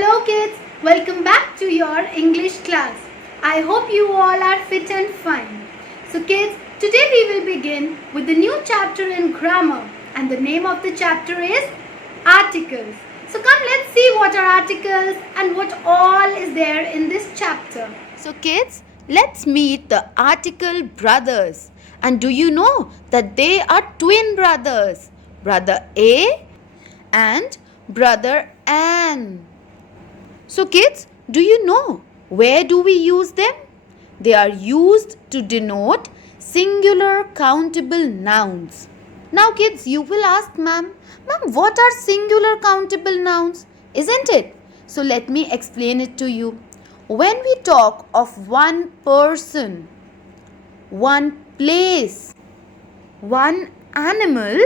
Hello kids, welcome back to your English class. I hope you all are fit and fine. So kids, today we will begin with the new chapter in grammar and the name of the chapter is articles. So come, let's see what are articles and what all is there in this chapter. So kids, let's meet the article brothers. And do you know that they are twin brothers? Brother A and brother Ann. So kids, do you know where do we use them? They are used to denote singular countable nouns. Now kids, you will ask ma'am, what are singular countable nouns? Isn't it? So let me explain it to you. When we talk of one person, one place, one animal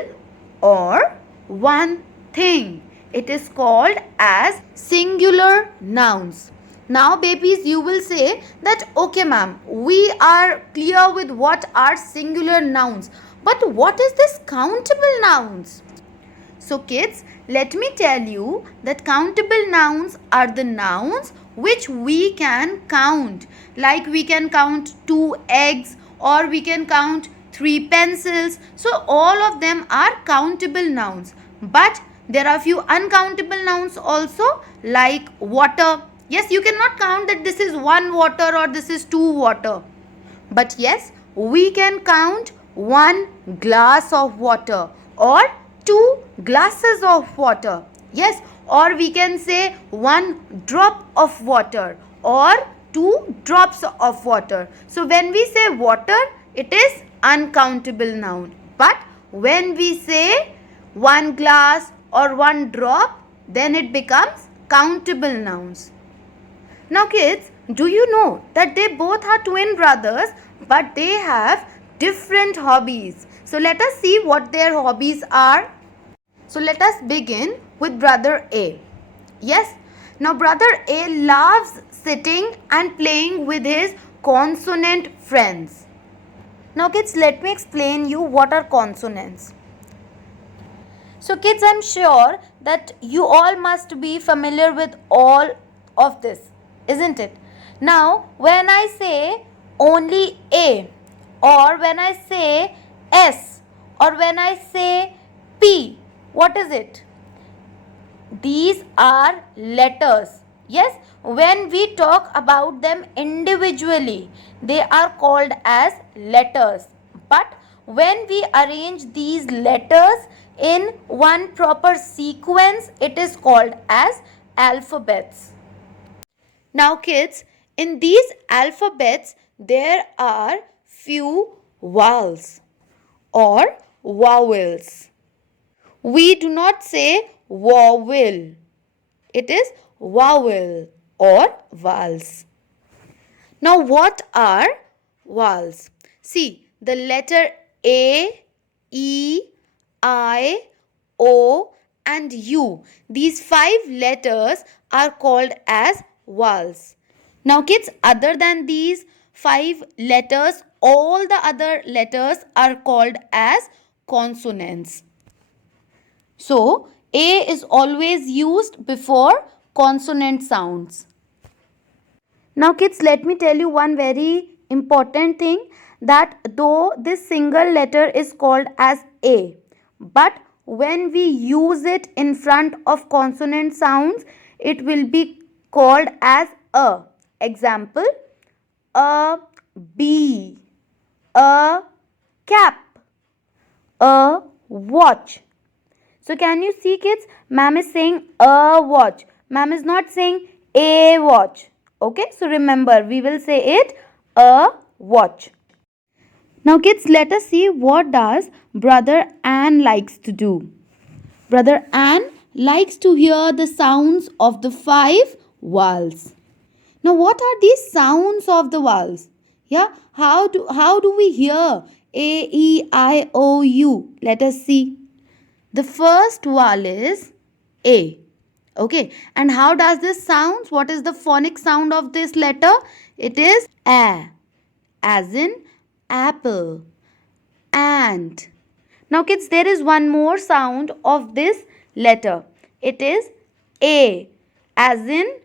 or one thing, it is called as singular nouns. Now babies, you will say that okay ma'am, we are clear with what are singular nouns, but what is this countable nouns? So kids, let me tell you that countable nouns are the nouns which we can count. Like we can count 2 eggs or we can count 3 pencils. So all of them are countable nouns. But there are few uncountable nouns also, like water. Yes, you cannot count that this is 1 water or this is 2 water. But yes, we can count 1 glass of water or 2 glasses of water. Yes, or we can say 1 drop of water or 2 drops of water. So when we say water, it is uncountable noun. But when we say 1 glass or 1 drop, then it becomes countable nouns. Now kids, do you know that they both are twin brothers but they have different hobbies? So let us see what their hobbies are. So let us begin with brother A. Yes, now brother A loves sitting and playing with his consonant friends. Now kids, let me explain you what are consonants. So kids, I'm sure that you all must be familiar with all of this, isn't it? Now, when I say only A, or when I say S, or when I say P, what is it? These are letters. Yes, when we talk about them individually, they are called as letters. But when we arrange these letters in one proper sequence, it is called as alphabets. Now kids, in these alphabets, there are few vowels or vowels. We do not say vowel. It is vowel or vowels. Now what are vowels? See, the letter A, E, I, O and U. These 5 letters are called as vowels. Now kids, other than these 5 letters, all the other letters are called as consonants. So, A is always used before consonant sounds. Now kids, let me tell you one very important thing, that though this single letter is called as A, but when we use it in front of consonant sounds, it will be called as A. Example, a bee, a cap, a watch. So can you see kids, ma'am is saying a watch. Ma'am is not saying a watch. Okay, so remember, we will say it a watch. Now kids, let us see what does brother Ann likes to do. Brother Ann likes to hear the sounds of the 5 vowels. Now what are these sounds of the vowels? Yeah, how do we hear A, E, I, O, U? Let us see. The first vowel is A. Okay, and how does this sound? What is the phonic sound of this letter? It is A, as in apple, ant. Now kids, there is one more sound of this letter. It is A, as in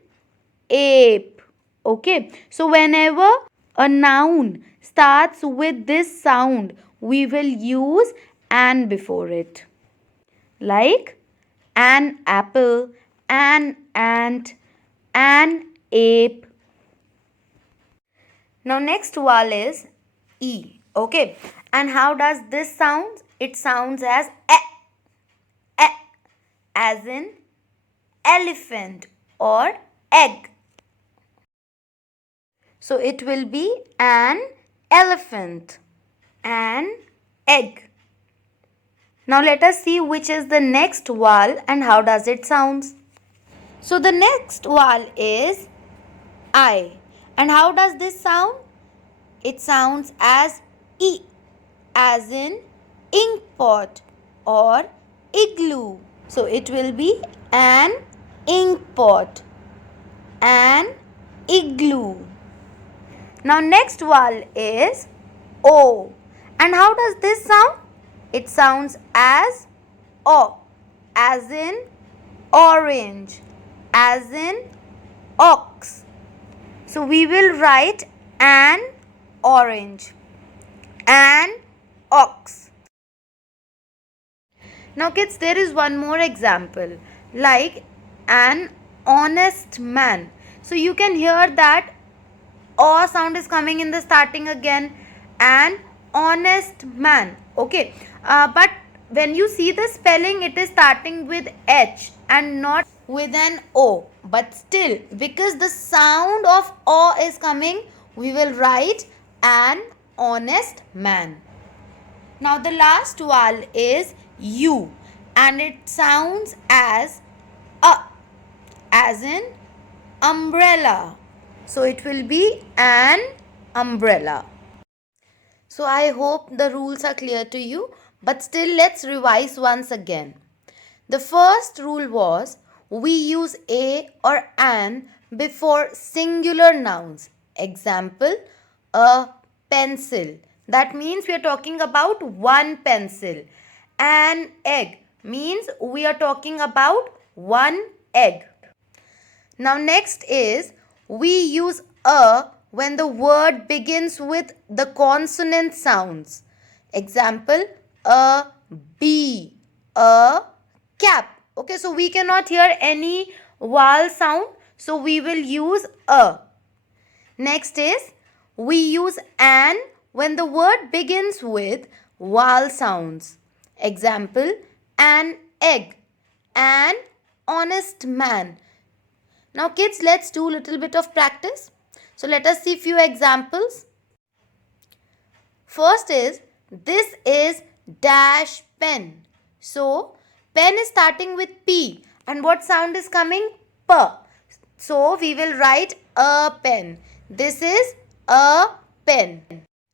ape. Okay, so whenever a noun starts with this sound, we will use an before it. Like an apple, an ant, an ape. Now next vowel is E. Okay, and how does this sound? It sounds as e, as in elephant or egg. So it will be an elephant, an egg. Now let us see which is the next vowel and how does it sound. So the next vowel is I. And how does this sound? It sounds as E, as in ink pot or igloo. So it will be an ink pot, an igloo. Now next vowel is O. And how does this sound? It sounds as O, as in orange, as in ox. So we will write an orange, an ox. Now kids, there is one more example, like an honest man. So you can hear that O sound is coming in the starting again, an honest man. Okay, but when you see the spelling, it is starting with H and not with an O. But still, because the sound of O is coming, we will write an honest man. Now the last vowel is U, and it sounds as a, as in umbrella. So it will be an umbrella. So I hope the rules are clear to you, but still let's revise once again. The first rule was we use a or an before singular nouns. Example, a pencil. That means we are talking about one pencil. An egg means we are talking about one egg. Now next is we use a when the word begins with the consonant sounds. Example, a bee, a cap. Okay, so we cannot hear any vowel sound, so we will use a. Next is we use an when the word begins with vowel sounds. Example, an egg, an honest man. Now kids, let's do a little bit of practice. So let us see few examples. First is, this is dash pen. So pen is starting with P and what sound is coming? P. So we will write a pen. This is a pen.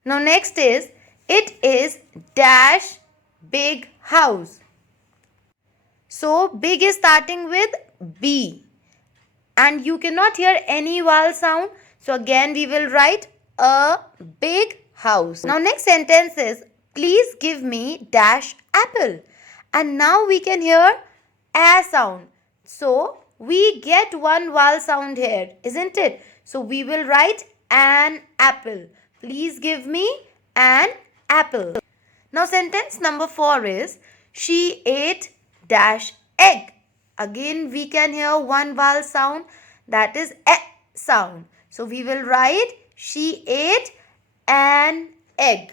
Now next is, it is dash big house. So big is starting with B. And you cannot hear any vowel sound. So again we will write a big house. Now next sentence is, please give me dash apple. And now we can hear a sound. So we get one vowel sound here, isn't it? So we will write an apple. Please give me an apple. Now sentence number 4 is, she ate dash egg. Again we can hear one vowel sound, that is a sound. So we will write she ate an egg.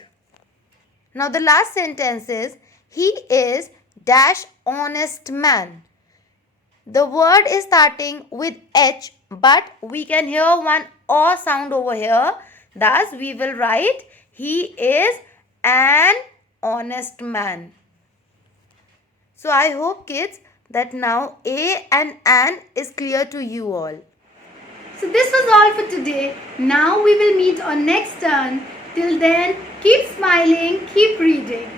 Now the last sentence is, he is dash honest man. The word is starting with H, but we can hear one O sound over here. Thus we will write he is an honest man. So I hope kids that now a and an is clear to you all. So this was all for today. Now we will meet on next turn. Till then, keep smiling, keep reading.